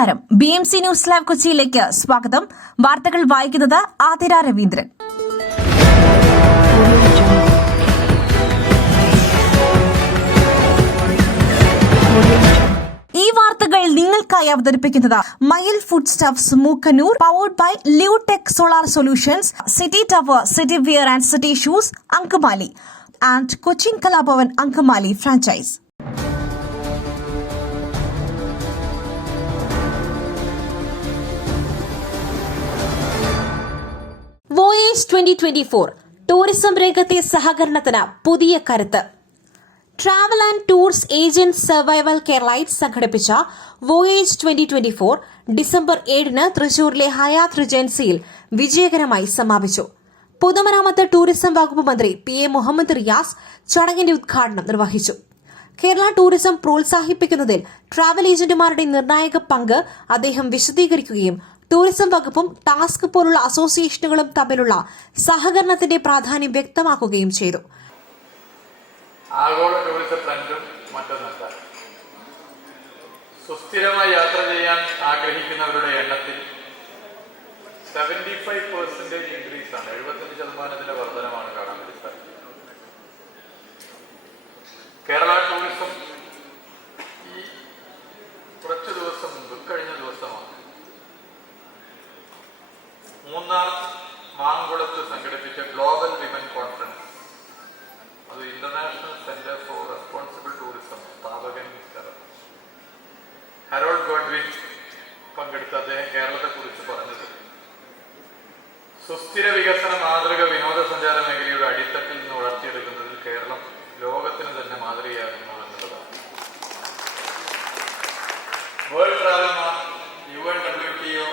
നമസ്കാരം. BMC news live കൊച്ചിയിലേക്ക് സ്വാഗതം. വാർത്തകൾ വായിക്കുന്നത് ആതിര രവീന്ദ്രൻ. ഈ വാർത്തകൾ നിങ്ങൾക്കായി അവതരിപ്പിക്കുന്നത് Mayil food stuffs Mookkannoor, powered by Leotech solar solutions, city tower, city wear and city shoes Angamaly and Cochin Kalabhavan Angamaly franchise. Voyage 2024 tourism രംഗത്തെ സഹകരണത്തിന് പുതിയ കരുത്ത്. Travel and tours agent survival Keralite സംഘടിപ്പിച്ച വോയേജ് 2024 ഡിസംബർ 7 തൃശൂരിലെ ഹയാത്ത് റിജൻസിയിൽ വിജയകരമായി സമാപിച്ചു. പൊതുമരാമത്ത് ടൂറിസം വകുപ്പ് മന്ത്രി PA മുഹമ്മദ് റിയാസ് ചടങ്ങിന്റെ ഉദ്ഘാടനം നിർവഹിച്ചു. കേരള ടൂറിസം പ്രോത്സാഹിപ്പിക്കുന്നതിൽ ട്രാവൽ ഏജന്റുമാരുടെ നിർണായക പങ്ക് അദ്ദേഹം വിശദീകരിക്കുകയും ടൂറിസം വകുപ്പും ടാസ്ക് പോലുള്ള അസോസിയേഷനുകളും തമ്മിലുള്ള സഹകരണത്തിന്റെ പ്രാധാന്യം വ്യക്തമാക്കുകയും ചെയ്തു. ആഗോള ടൂറിസം ട്രെൻഡും മറ്റൊന്നല്ല. സുസ്ഥിരമായി യാത്ര ചെയ്യാൻ ആഗ്രഹിക്കുന്നവരുടെ എണ്ണത്തിൽ 75% ഇൻക്രീസ് ആണ്, 75% വർധനമാണ് കാണാൻ വേണ്ടി. കേരള ടൂറിസം ഈ കുറച്ചു ദിവസം മുമ്പ്, കഴിഞ്ഞ ദിവസമാണ് മൂന്നാർ മാങ്കുളത്ത് സംഘടിപ്പിച്ച ഗ്ലോബൽ വിമൻ കോൺഫറൻസ്, അത് international centre for responsible tourism സ്ഥാപകൻ മിസ്റ്റർ ഹരോൾഡ് ഗോഡ്വിൻ പങ്കെടുത്ത് അദ്ദേഹം കേരളത്തെക്കുറിച്ച് പറഞ്ഞത് സുസ്ഥിര വികസന മാതൃക വിനോദസഞ്ചാര മേഖലയുടെ അടിത്തട്ടിൽ നിന്ന് വളർത്തിയെടുക്കുന്നതിൽ കേരളം ലോകത്തിന് തന്നെ മാതൃകയാകുന്നു എന്നുള്ളതാണ്. World travel mark, UNWTO,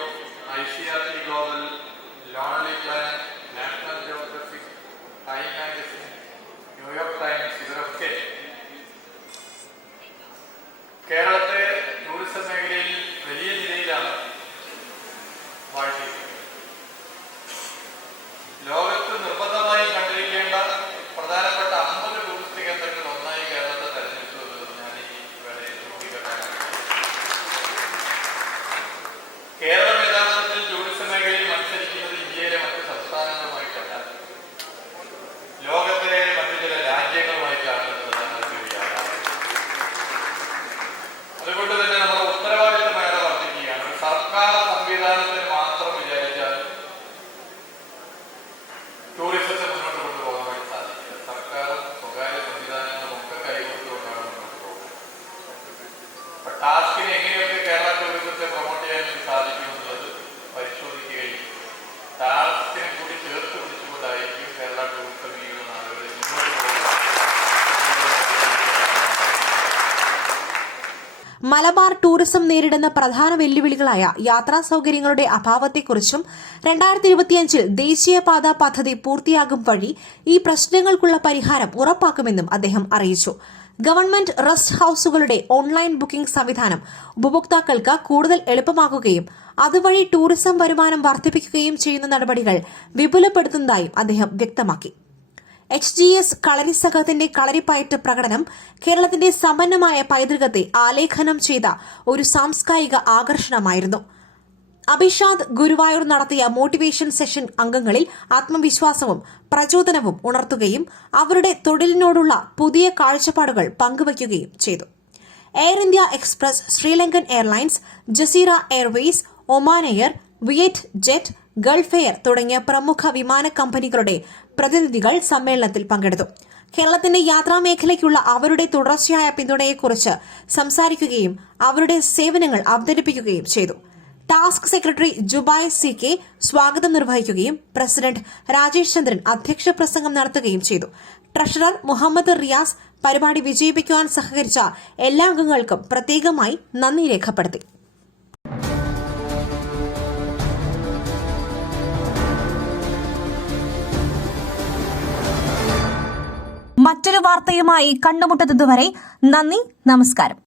ICRC global, lonely planet, national Geographic, time magazine, New York times, ഇവരൊക്കെ കേരളത്തെ ടൂറിസം മേഖലയിൽ വലിയ നിലയിലാണ് വാഴ്ത്തിയത്. ലോകത്ത് നിർബന്ധമായും കണ്ടിരിക്കേണ്ട പ്രധാനപ്പെട്ട 50 ടൂറിസ്റ്റ് കേന്ദ്രങ്ങൾ ഒന്നായി കേരളത്തെ തെരഞ്ഞെടുത്തു എന്നത് ഞാൻ ഈ വേളയിൽ ചൂണ്ടിക്കാട്ടാനാണ്. കേരളം യഥാർത്ഥത്തിൽ ടൂറിസം മേഖലയിൽ മത്സരിക്കുന്നത് ഇന്ത്യയിലെ മറ്റ് സംസ്ഥാനങ്ങളുമായിട്ടല്ല, ലോകത്തിലെ മറ്റു ചില രാജ്യങ്ങളുമായിട്ടാണ് എന്നതാണ് ഒരു യാഥാർത്ഥ്യം. അതുകൊണ്ട് തന്നെ നമ്മുടെ ഉത്തരവാദിത്തമേറെ വർദ്ധിക്കുകയാണ്. ഒരു സർക്കാർ സംവിധാനത്തിന് മാത്രം വിചാരിച്ചാൽ ടൂറിസത്തെ മുന്നോട്ട് കൊണ്ടുപോകാൻ വേണ്ടി സാധിക്കില്ല. സർക്കാരും സ്വകാര്യ സംവിധാനങ്ങളും ഒക്കെ കൈകൊടുത്തുകൊണ്ടാണ് മുന്നോട്ട് പോകുന്നത്. അപ്പൊ ടാസ്കിന് എങ്ങനെയൊക്കെ കേരള ടൂറിസത്തെ പ്രൊമോട്ട് ചെയ്യാൻ വേണ്ടി സാധിക്കും എന്നുള്ളത് പരിശോധിക്കുകയും ടാസ്കിനെ കൂടി ചേർത്ത് പിടിച്ചുകൊണ്ടായിരിക്കും കേരള ടൂറിസം ഈ ഒരു നാളുകളിൽ മുന്നോട്ട് പോകുന്നത്. മലബാർ ടൂറിസം നേരിടുന്ന പ്രധാന വെല്ലുവിളികളായ യാത്രാ സൌകര്യങ്ങളുടെ അഭാവത്തെക്കുറിച്ചും 2025 ദേശീയപാത പദ്ധതി പൂർത്തിയാകും വഴി ഈ പ്രശ്നങ്ങൾക്കുള്ള പരിഹാരം ഉറപ്പാക്കുമെന്നും അദ്ദേഹം അറിയിച്ചു. ഗവൺമെന്റ് റെസ്റ്റ് ഹൌസുകളുടെ ഓൺലൈൻ ബുക്കിംഗ് സംവിധാനം ഉപഭോക്താക്കൾക്ക് കൂടുതൽ എളുപ്പമാക്കുകയും അതുവഴി ടൂറിസം വരുമാനം വർദ്ധിപ്പിക്കുകയും ചെയ്യുന്ന നടപടികൾ വിപുലപ്പെടുത്തുന്നതായും അദ്ദേഹം വ്യക്തമാക്കി. HGS കളരി സംഘത്തിന്റെ കളരിപ്പയറ്റ് പ്രകടനം കേരളത്തിന്റെ സമ്പന്നമായ പൈതൃകത്തെ ആലേഖനം ചെയ്ത ഒരു സാംസ്കാരിക ആകർഷണമായിരുന്നു. അഭിഷാദ് ഗുരുവായൂർ നടത്തിയ മോട്ടിവേഷൻ സെഷൻ അംഗങ്ങളിൽ ആത്മവിശ്വാസവും പ്രചോദനവും ഉണർത്തുകയും അവരുടെ തൊഴിലിനോടുള്ള പുതിയ കാഴ്ചപ്പാടുകൾ പങ്കുവയ്ക്കുകയും ചെയ്തു. Air India Express, SriLankan Airlines, Jazeera Airways, Oman Air, VietJet, Gulf Air തുടങ്ങിയ പ്രമുഖ വിമാന കമ്പനികളുടെ പ്രതിനിധികൾ സമ്മേളനത്തിൽ പങ്കെടുത്തു. കേരളത്തിന്റെ യാത്രാമേഖലയ്ക്കുള്ള അവരുടെ തുടർച്ചയായ പിന്തുണയെക്കുറിച്ച് സംസാരിക്കുകയും അവരുടെ സേവനങ്ങൾ അവതരിപ്പിക്കുകയും ചെയ്തു. ടാസ്ക് സെക്രട്ടറി ജുബായ് CK സ്വാഗതം നിർവഹിക്കുകയും പ്രസിഡന്റ് രാജേഷ് ചന്ദ്രൻ അധ്യക്ഷ പ്രസംഗം നടത്തുകയും ചെയ്തു. ട്രഷറർ മുഹമ്മദ് റിയാസ് പരിപാടി വിജയിപ്പിക്കുവാൻ സഹകരിച്ച എല്ലാ അംഗങ്ങൾക്കും പ്രത്യേകമായി നന്ദി രേഖപ്പെടുത്തി. മറ്റൊരു വാർത്തയുമായി കണ്ടുമുട്ടുന്നതുവരെ നന്ദി, നമസ്കാരം.